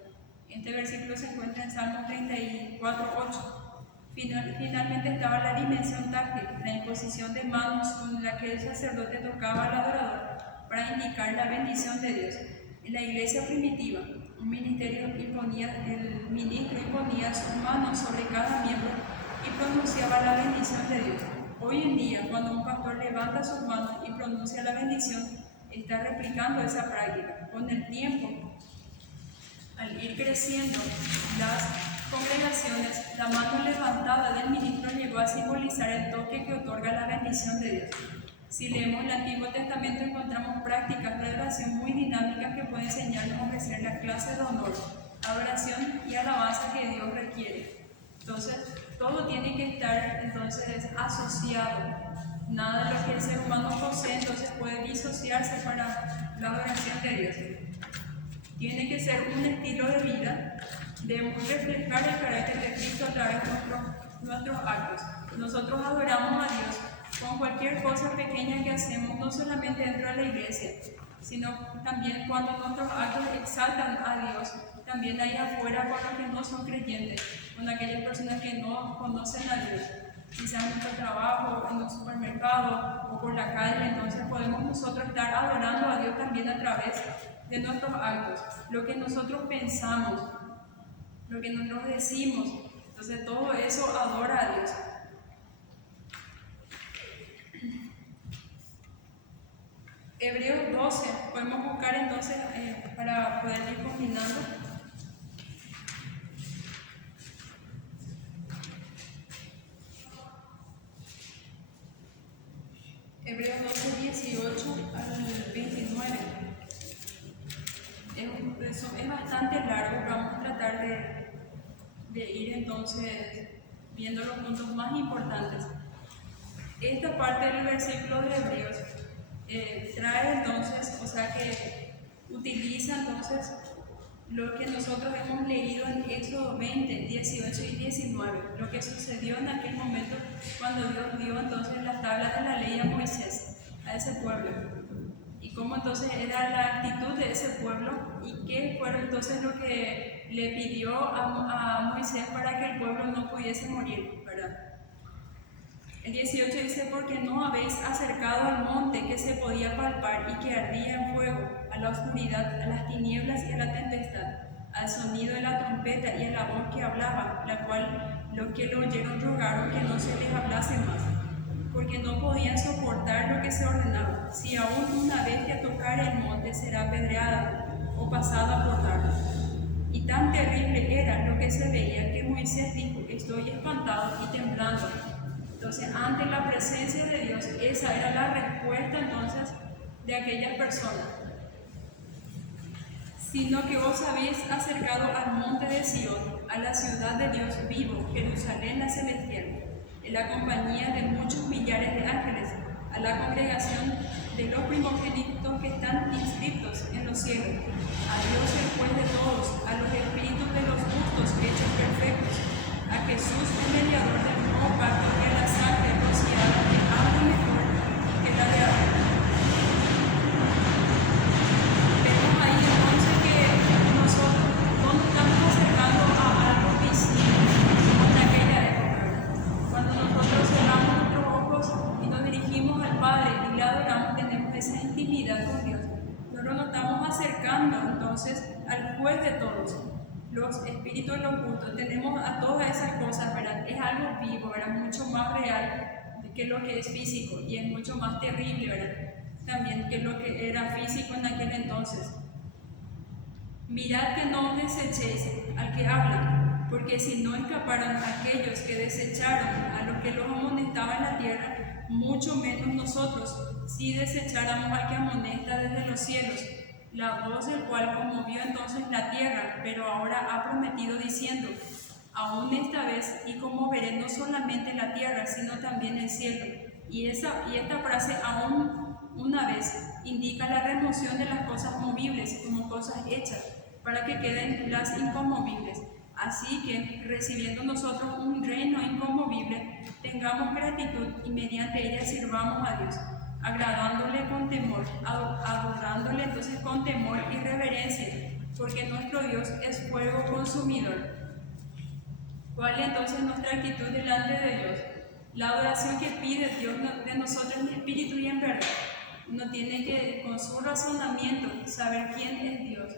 Este versículo se encuentra en Salmo 34:8. Finalmente estaba la dimensión táctil, la imposición de manos con la que el sacerdote tocaba al adorador para indicar la bendición de Dios. En la iglesia primitiva, el ministro imponía sus manos sobre cada miembro y pronunciaba la bendición de Dios. Hoy en día, cuando un pastor levanta sus manos y pronuncia la bendición, está replicando esa práctica. Con el tiempo, al ir creciendo las congregaciones, la mano levantada del ministro llegó a simbolizar el toque que otorga la bendición de Dios. Si leemos el Antiguo Testamento, encontramos prácticas de adoración muy dinámicas que pueden enseñarnos a ofrecer la clase de honor, adoración y alabanza que Dios requiere. Entonces, todo tiene que estar entonces asociado. Nada de lo que el ser humano posee entonces puede disociarse para la adoración de Dios. Tiene que ser un estilo de vida, debemos reflejar el carácter de Cristo a través de nuestros actos. Nosotros adoramos a Dios con cualquier cosa pequeña que hacemos, no solamente dentro de la iglesia, sino también cuando nuestros actos exaltan a Dios, también ahí afuera con los que no son creyentes, con aquellas personas que no conocen a Dios, quizás en nuestro trabajo, en un supermercado o por la calle. Entonces podemos nosotros estar adorando a Dios también a través de nuestros actos, lo que nosotros pensamos, lo que nosotros decimos. Entonces todo eso adora a Dios. Hebreos 12, podemos buscar entonces para poder ir combinando. Hebreos 12, 18 al 29. Es bastante largo, pero vamos a tratar de ir entonces viendo los puntos más importantes. Esta parte del versículo de Hebreos trae entonces, o sea que utiliza entonces lo que nosotros hemos leído en Éxodo 20, 18 y 19, lo que sucedió en aquel momento cuando Dios dio entonces las tablas de la ley a Moisés, a ese pueblo, y cómo entonces era la actitud de ese pueblo y qué fue entonces lo que le pidió a Moisés para que el pueblo no pudiese morir, ¿verdad? El 18 dice: porque no habéis acercado al monte que se podía palpar y que ardía en fuego, a la oscuridad, a las tinieblas y a la tempestad, al sonido de la trompeta y a la voz que hablaba, la cual los que lo oyeron rogaron que no se les hablase más, porque no podían soportar lo que se ordenaba. Si aún una vez que tocare el monte será apedreada o pasada por dardo. Y tan terrible era lo que se veía que Moisés dijo: estoy espantado y temblando. Entonces, ante la presencia de Dios, esa era la respuesta entonces de aquellas personas. Sino que vos habéis acercado al monte de Sión, a la ciudad de Dios vivo, Jerusalén la celestial, en la compañía de muchos millares de ángeles, a la congregación de los primogénitos que están inscritos en los cielos, a Dios el juez de todos, a los espíritus de los justos hechos perfectos, a Jesús el mediador del nuevo pacto y a la sangre rociada que habla mejor que la de Abel. Vemos ahí entonces que nosotros no nos estamos acercando a algo visible como en aquella época. Cuando nosotros cerramos nuestros ojos y nos dirigimos al Padre y le adoramos, tenemos esa intimidad con Dios. Nosotros nos estamos acercando entonces al juez de todos, los espíritus de los justos. Tenemos a todas esas cosas, ¿verdad? Es algo vivo, ¿verdad? Mucho más real que lo que es físico, y es mucho más terrible, ¿verdad? También que lo que era físico en aquel entonces. Mirad que no os desechéis al que habla, porque si no escaparon aquellos que desecharon a los que los amonestaba en la tierra, mucho menos nosotros, si desecháramos al que amonesta desde los cielos, la voz del cual conmovió entonces la tierra, pero ahora ha prometido diciendo: aún esta vez, y conmoveré no solamente la tierra, sino también el cielo. Y esta frase, aún una vez, indica la remoción de las cosas movibles como cosas hechas, para que queden las inconmovibles. Así que, recibiendo nosotros un reino inconmovible, tengamos gratitud y mediante ella sirvamos a Dios, agradándole con temor, adorándole entonces con temor y reverencia, porque nuestro Dios es fuego consumidor. ¿Cuál es entonces nuestra actitud delante de Dios? La adoración que pide Dios de nosotros en espíritu y en verdad. Uno tiene que, con su razonamiento, saber quién es Dios,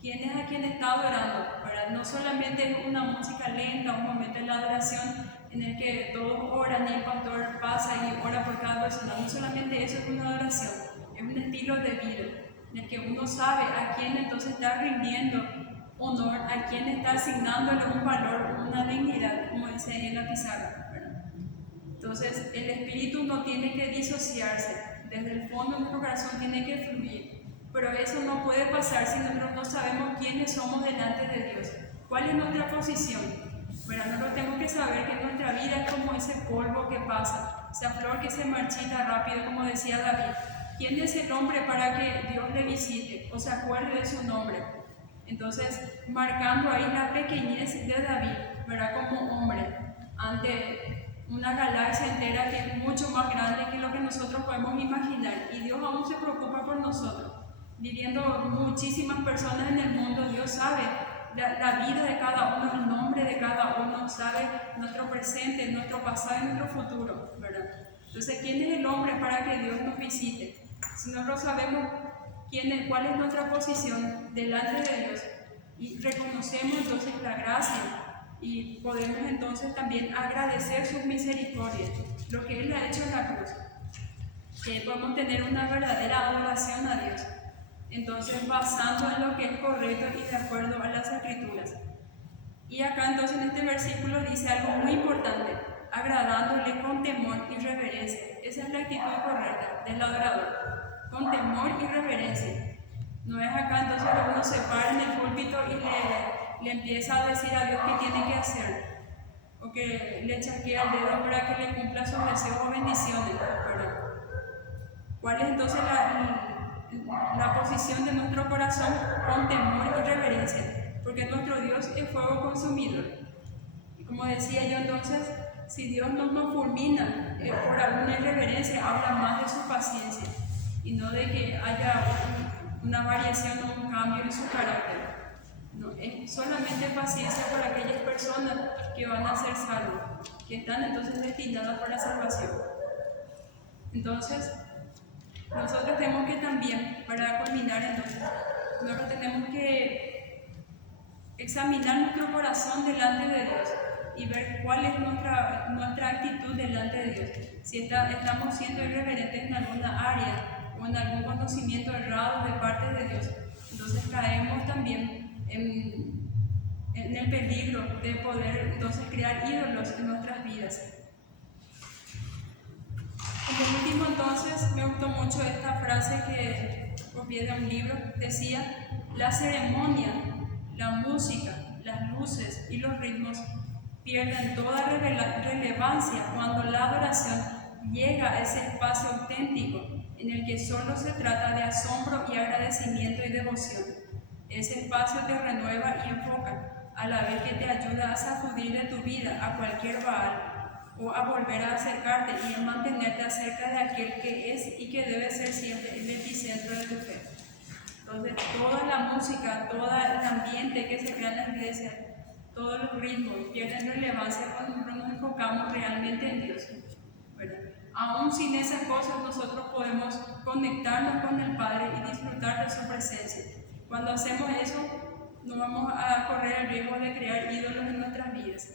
quién es a quien está adorando, ¿verdad? No solamente es una música lenta, un momento en la adoración en el que todos oran y el pastor pasa y ora por cada persona. No solamente eso es una adoración, es un estilo de vida en el que uno sabe a quién entonces está rindiendo honor, a quién está asignándole un valor, una dignidad, como dice ahí en la pizarra, ¿verdad? Entonces el espíritu no tiene que disociarse, desde el fondo de nuestro corazón tiene que fluir, pero eso no puede pasar si nosotros no sabemos quiénes somos delante de Dios, cuál es nuestra posición. Pero nosotros tenemos que saber que nuestra vida es como ese polvo que pasa, esa flor que se marchita rápido, como decía David. ¿Quién es el hombre para que Dios le visite o se acuerde de su nombre? Entonces, marcando ahí la pequeñez de David, ¿verdad? Como hombre, ante una galaxia entera que es mucho más grande que lo que nosotros podemos imaginar. Y Dios aún se preocupa por nosotros. Viviendo muchísimas personas en el mundo, Dios sabe la vida de cada uno, el nombre de cada uno, sabe nuestro presente, nuestro pasado y nuestro futuro, ¿verdad? Entonces, ¿quién es el hombre para que Dios nos visite? Si nosotros sabemos cuál es nuestra posición delante de Dios y reconocemos entonces la gracia y podemos entonces también agradecer sus misericordias, lo que Él ha hecho en la cruz, que podemos tener una verdadera adoración a Dios. Entonces, basando en lo que es correcto y de acuerdo a las Escrituras. Y acá entonces en este versículo dice algo muy importante: agradándole con temor y reverencia. Esa es la actitud correcta del adorador, con temor y reverencia. No es acá entonces que uno se para en el púlpito y le empieza a decir a Dios qué tiene que hacer, o que le chasquea el dedo para que le cumpla sus deseos o bendiciones, ¿verdad? ¿Cuál es entonces la posición de nuestro corazón con temor y reverencia, porque nuestro Dios es fuego consumidor. Y como decía yo entonces, si Dios no nos fulmina por alguna irreverencia, habla más de su paciencia y no de que haya una variación o un cambio en su carácter. No, es solamente paciencia para aquellas personas que van a ser salvos, que están entonces destinadas para la salvación. Entonces, nosotros tenemos que también, para culminar entonces, nosotros tenemos que examinar nuestro corazón delante de Dios y ver cuál es nuestra actitud delante de Dios. Si estamos siendo irreverentes en alguna área o en algún conocimiento errado de parte de Dios, entonces caemos también en el peligro de poder entonces crear ídolos en nuestras vidas. Como último entonces me gustó mucho esta frase que copié de un libro, decía: la ceremonia, la música, las luces y los ritmos pierden toda relevancia cuando la adoración llega a ese espacio auténtico en el que solo se trata de asombro y agradecimiento y devoción. Ese espacio te renueva y enfoca, a la vez que te ayuda a sacudir de tu vida a cualquier Baal o a volver a acercarte y a mantenerte acerca de aquel que es y que debe ser siempre el epicentro de tu fe. Entonces, toda la música, todo el ambiente que se crea en la iglesia, todos los ritmos pierden relevancia cuando nos enfocamos realmente en Dios, ¿verdad? Aún sin esas cosas nosotros podemos conectarnos con el Padre y disfrutar de su presencia. Cuando hacemos eso, no vamos a correr el riesgo de crear ídolos en nuestras vidas.